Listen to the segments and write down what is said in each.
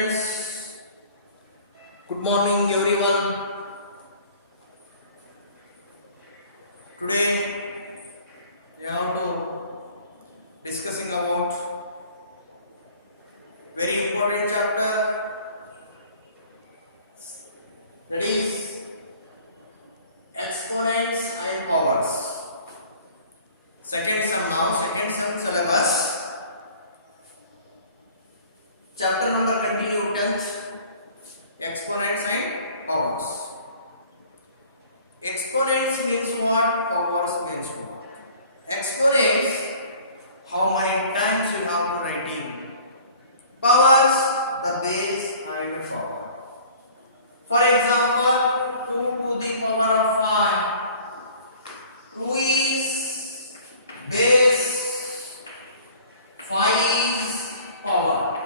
students, good morning everyone. Today we have to discussing about very important chapter, that is exponents and powers. Second sem syllabus. Chapter number continue 10th, exponents and powers. Exponents means what? Powers means what? Exponents, how many times you have to writing. Powers, the base and power. For example, 2 to the power of 5. 2 is base, 5 is power.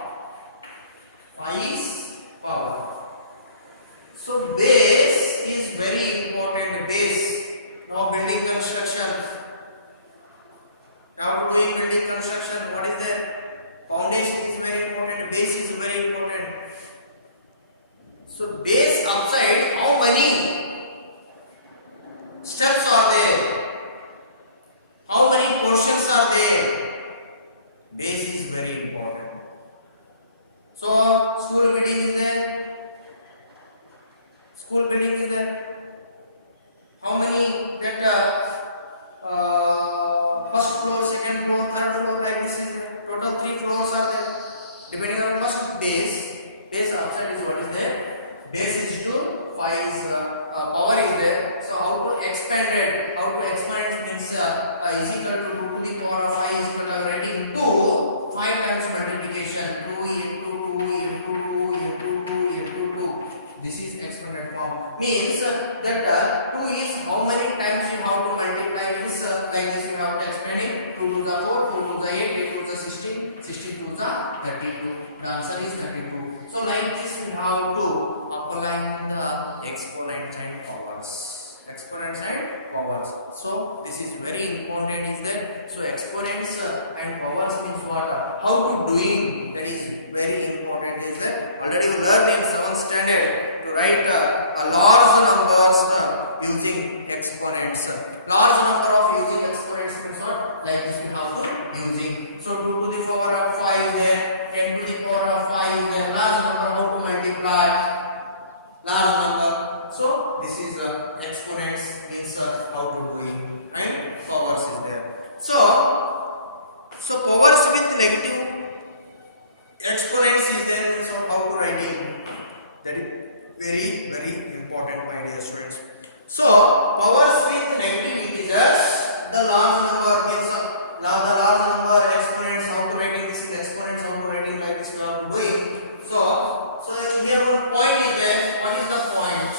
5 is power. So base is very important. Base. Now building construction. Now doing building construction. What is the foundation is very important. Base is very important. So base outside, how many steps are there? How many portions are there? Base is very important. So school building is there. School building is there. How many that first floor, second floor, third floor, like this is there. Total 3 floors are there. Depending on first base outside is what is there. Base is 2, 5 is power is there. So how to expand it? How to expand it means is equal to 2 to the power of 5 is equal to writing 2 5 times multiplication 2 into 2 into 2 into 2 into 2. This is exponent form. Means that 2 is how many times you have to multiply this like this you have to expand it. 2 to the 4, 2 to the 8, 8 to the 16, 16 to the 32. The answer is 32. So like this we have to apply the exponents and powers. Exponents and powers. So this is very important is there. So exponents and powers means what? How to doing, that is very important is there. Already you learned in 7th standard to write a large numbers using exponents. Large number of using exponents means what? Like this we have to using. So 2 to the power of 5 there, 10 to the power of 5 there. Large number, how to multiply? Large number. So this is exponents means how to do it, and powers is there. So powers with negative exponents is there means how to writing. That is very important, my dear students. So powers with negative integers, the large number means now the large number exponents, how to writing this exponents, how to writing like this we are doing. So here one point is there. What is the point?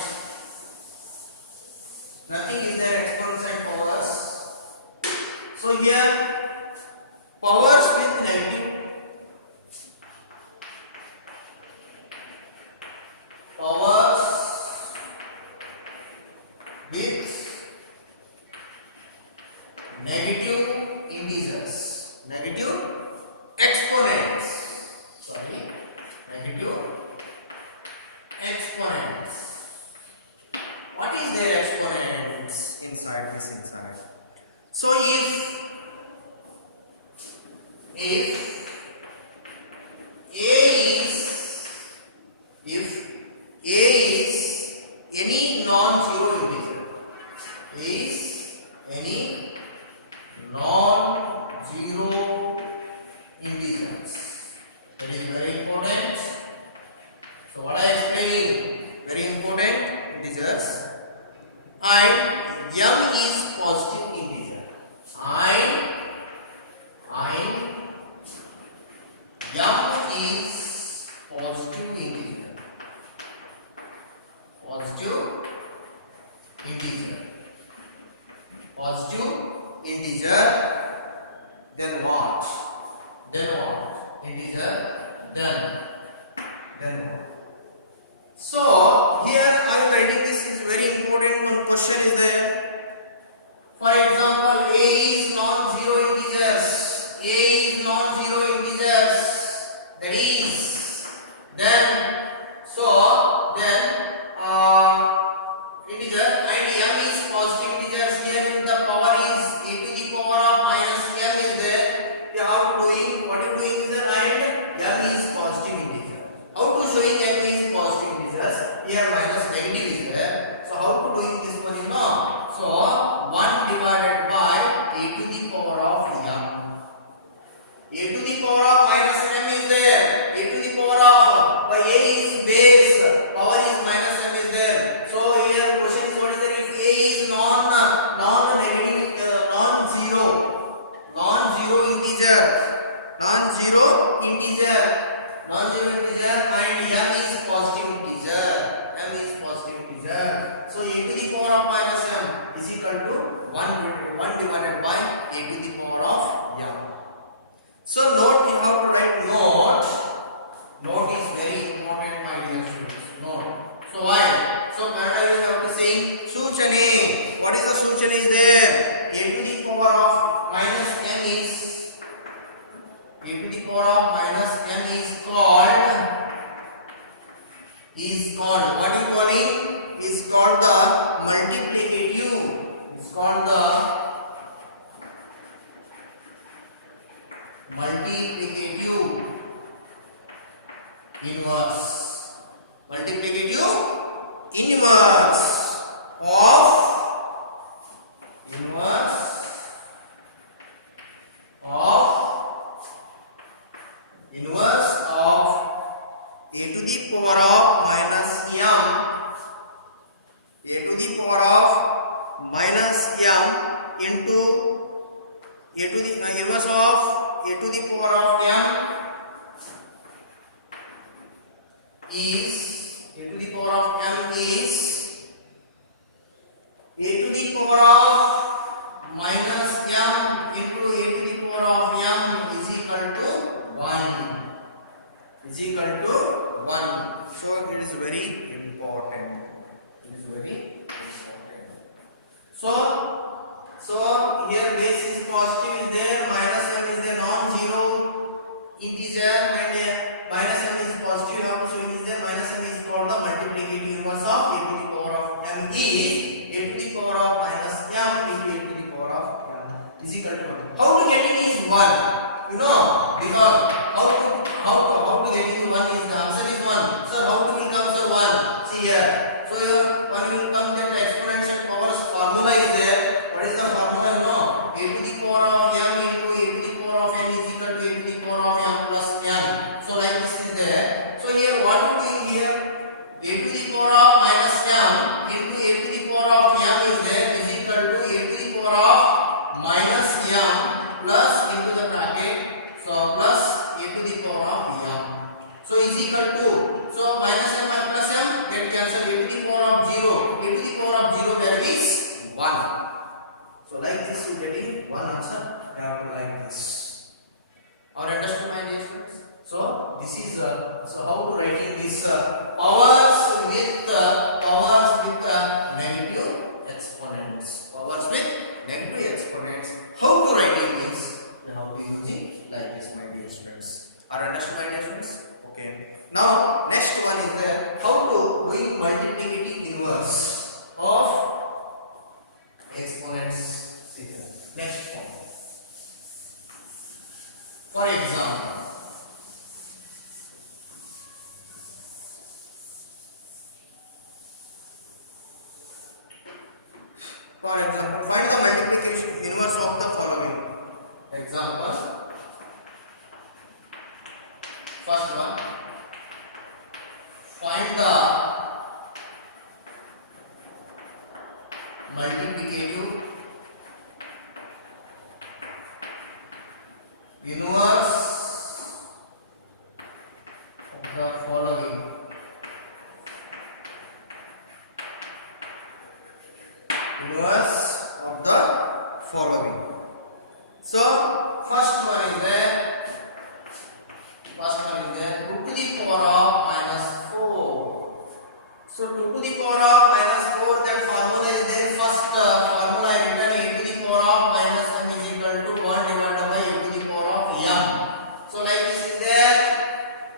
Nothing is there, exponents and powers. So here powers with negative, powers with negative integers, negative exponents, negative exponents. What is their exponents inside this inside? So if A is any non-zero integer, is any non-zero integers, that is very important. So what I explained, very important integers, and m is positive integer, and m is positive integer, positive integer, then what? Integer, then what? So here I am writing this is very important. One question is there. For example, A is non-zero integers. That is, then inverse. Multiplicative inverse of a to the power of minus m, a to the power of minus m into a to the inverse of a to the power of m is a to the power of m is a to the power of minus m into a to the power of m is equal to 1, is equal to 1. So it is very important. It is very important. So here base is positive is there, minus m is there, non-zero integer, and minus m is positive, so it is there, minus m is called the multiplicative inverse of a to the power of m is a to the power of minus m into a to the power of m is equal to 1. How to get it is 1? You know, because how to get it 1 is the answer is 1. So how do we come to 1? See here. So 1 will come, that the exponential powers formula is there. What is the formula? No, a to the power of m into a to the power of n is equal to a to the power of m plus n. So like this is there. So here what we doing here? A to the power of minus m into a to the power of m is there is equal to a to the power of minus m plus into the bracket, so plus a to the power of m. So is equal to, so minus m and plus m get cancelled, a to the power of 0, a to the power of 0 value is 1. So like this you getting one answer. I have to like this. Or understood my dear friends? So this is so how to writing this powers with negative exponents. Powers with negative exponents. How to writing this? Now we using like this, my dear friends. Are understood my dear friends? Okay. Now next one is that how to doing multiplicative inverse of exponents. See here. Next one. For example, find the multiplication inverse of the following. Example, first one, find the multiplicative inverse of the following. Inverse of the following. So first one is there. 2 to the power of minus 4. So 2 to the power of minus 4, that formula is there. First formula I written a to the power of minus m is equal to 1 divided by a to the power of m. So like this is there.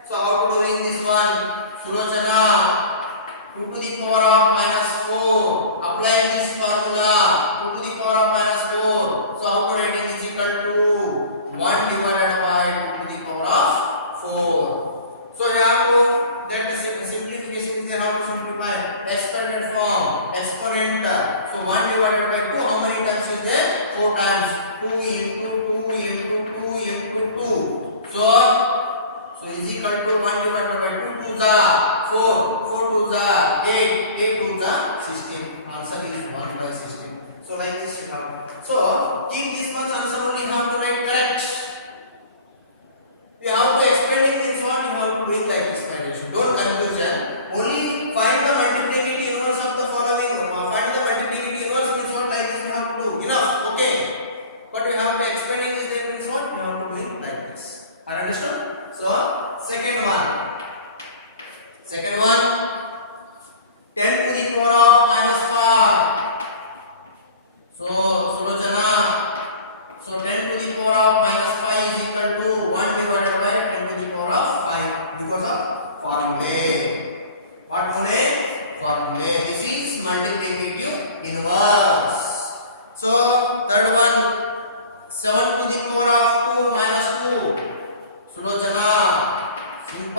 So how to doing this one? Sulochana, 2 to the power of minus 4. Applying this formula, 2 to the power of minus 4. So how to write it is equal to 1 divided by 2 to the power of 4. So you have to, that simplification is there. How to simplify? Expanded form, exponent. So 1 divided by 2, how many times is there? 4 times. 2 into 2 into 2 into 2. So is equal to 1 divided by 2 to the 4, 4 to the 8, 8 to the 16. Answer is 1 by 16. So like this you have. So keep this much answer only you have to write correct. You have to expanding this one, you have to doing like explanation. Don't confusion. Only find the multiplicative inverse of the following. Find the multiplicative inverse means what, like this you have to do. Enough, okay. But you have to expanding this means what, you have to do it like this. Are understood? So second one. 10 to the power of minus 5. So Sulochana. So 10 to the power of minus 5 is equal to 1 divided by 10 to the power of 5 because of formula. What formula? This is multiplicative inverse. So third one, 7 to the power of 2 minus 2. Sulochana. Simple.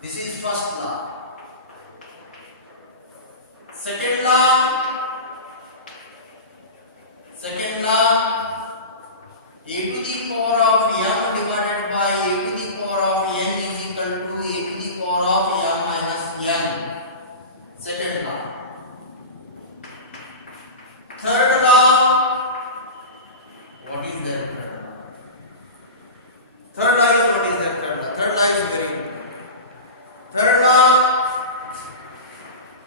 This is first law. Second law. Second law. A to the power of m divided by a to the power of n is equal to a to the power of m minus n. Second law. Third law. What is that third law? Third law is what is that third law? Third law is very important. Third law.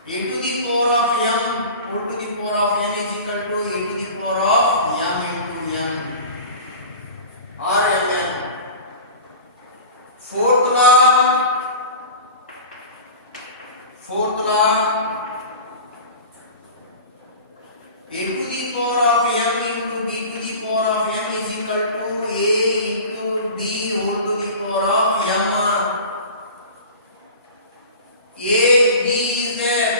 A to the power of m whole to the power of n is equal to a to the power of m into n. or mn. Fourth law. Fourth law. A to the power of m into b to the power of m is equal to a into b whole to the power of m. A, b is there.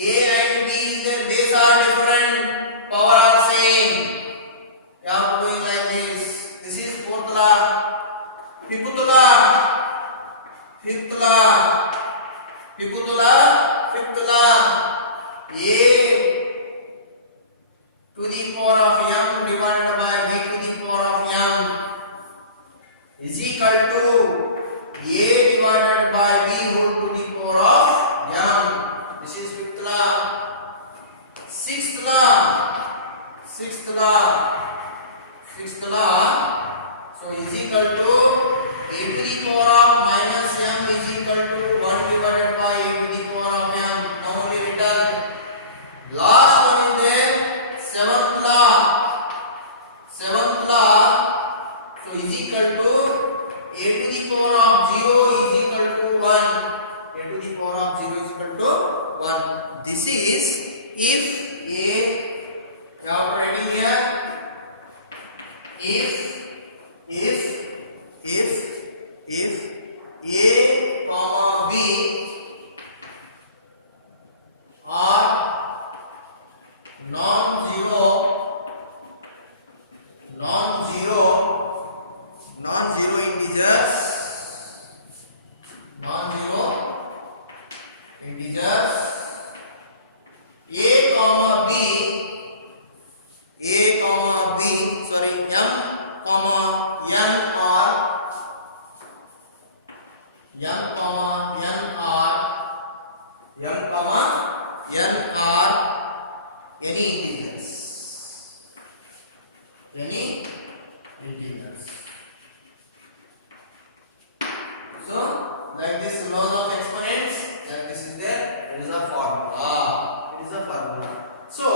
A and b is there. These are different. Power are same. I am doing like this. This is fourth law. Fifth law. Fifth law. Fifth law. Fifth law. A to the power of m divided by b to the power of m is equal to a divided by b whole to the power of m. This is fifth law. Sixth law. Sixth law. Sixth law. So is equal to a to the power of minus m is equal to 1 divided by a to the power of m. Now only written. Last one is there. Seventh law. Seventh law. So is equal to a to the power of 0 is equal to 1. A to the power of 0 is equal to 1. This is if a, you are writing here. If a comma b are non-zero integers, a comma b, sorry, m comma n are any integers. So like this laws of exponents, like this is there. It is a formula. So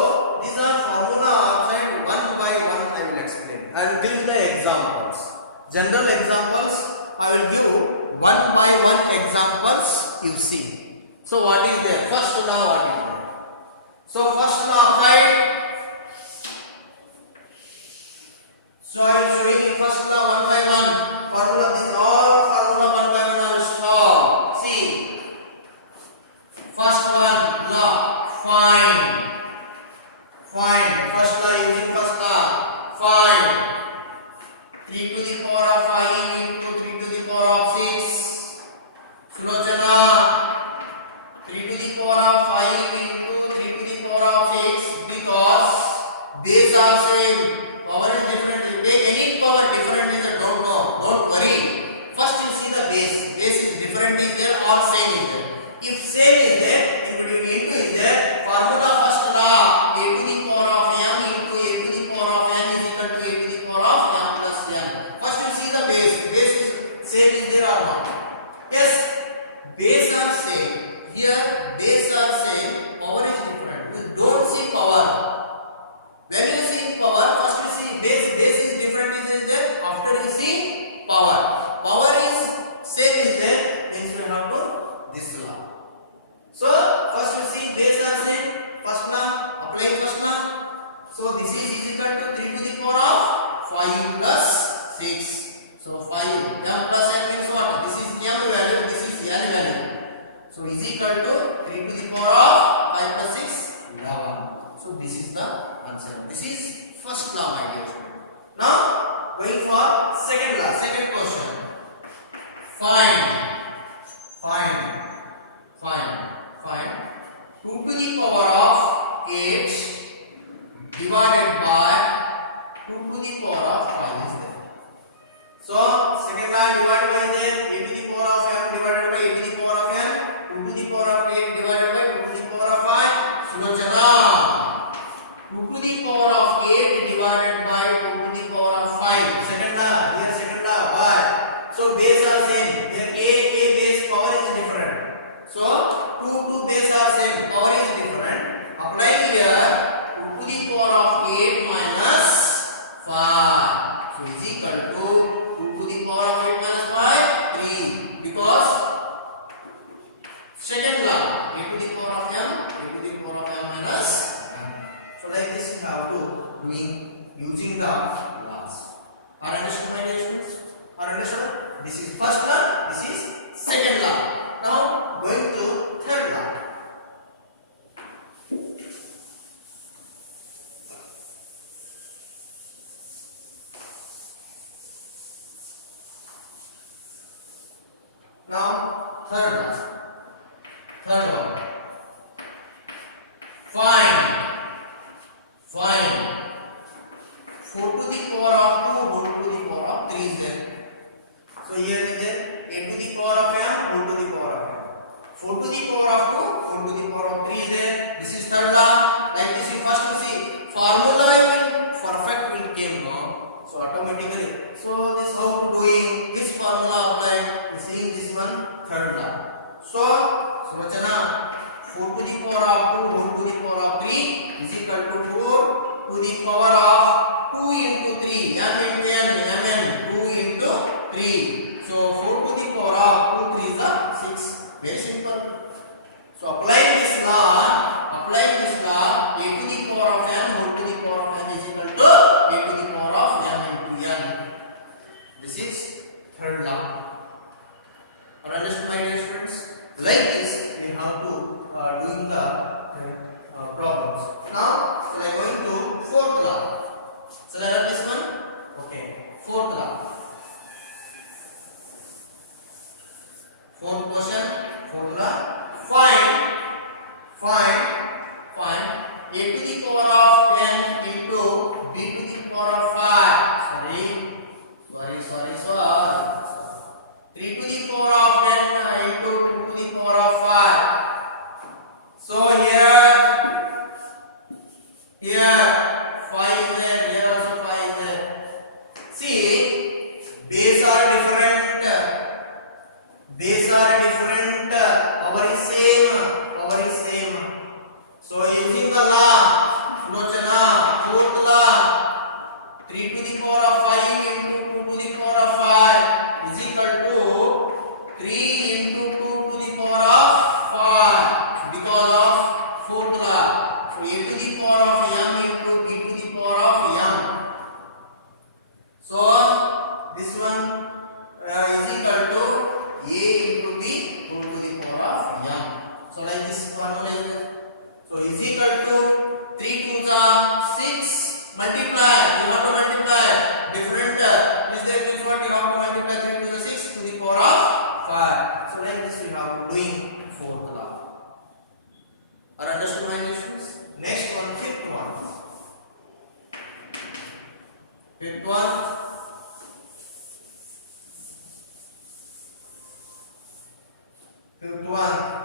these are formula outside. One by one I will explain. I will give the examples. General examples I will give one by one examples you see. So what is there? First law, what is there? So first law applied. So I am showing you first law one by one. Formula, these all formula one by one I will solve. See. First one law. Find. First law using first law. Find 3 to the power of 5 into 3 to the power of 6. Sulochana. 3 to the power of 5 into 3 to the power of 6 because base are same. Power is different. You take any power different is there, don't know. Don't worry. First you see the base. Base is different is there or same is there. If same is there, including into is there. Formula first law. A to the power of m into a to the power of n is equal to a to the power of m plus n. First you see the base. Base is same is there or not? Yes. Base are same. Here base are same. Power is different. You don't see power. When you see power, first you see base. Base is different is there. After you see power. Power is same is there. Means we have to this law. So third law. Third one. Find 4 to the power of 2 whole to the power of 3 is there. So here is there a to the power of m whole to the power of m. 4 to the power of 2 whole to the power of 3 is there. This is third law. Like this you first see formula will perfect will came no. So automatically. So this how to doing this formula applied. You see this one third law. So Rachana 4 to the power of 2 whole to the power of 3 is equal to 4 to the power of 2 into 3 m into n 2 into 3. So 4 to the power of 2 3 is 6. Very simple. So applying this law a to the power of n whole to the power of n is equal to a to the power of m into n. This is third law. Or understand my dear friends? Like this we have to doing the problems. Now so I am going to fourth law. So let us this one. Okay. Fourth law. Fourth question. Fourth law. Find a to the power of n into b to the power of 5. Sorry. 3 to the power of 10 into 2 to the power of 5. So here 5 is there, here also 5 is there. See, base are different, power is same. So using the law, Sulochana, fourth law, 3 to the power of 5 into 2 to the power of 5 is equal to 3 into 2 to the power of 5 because of fourth law. So a to the power of m into b to the power of m. So this one is equal to a into b whole to the power of m. So like this formula is there. So is equal to 3 2s are 6 multiply. You have to multiply different is there this one you have to multiply 3 to the 6 to the power of 5. So like this we have to doing fourth law. Are understood my questions? Next one, fifth one. Fifth one.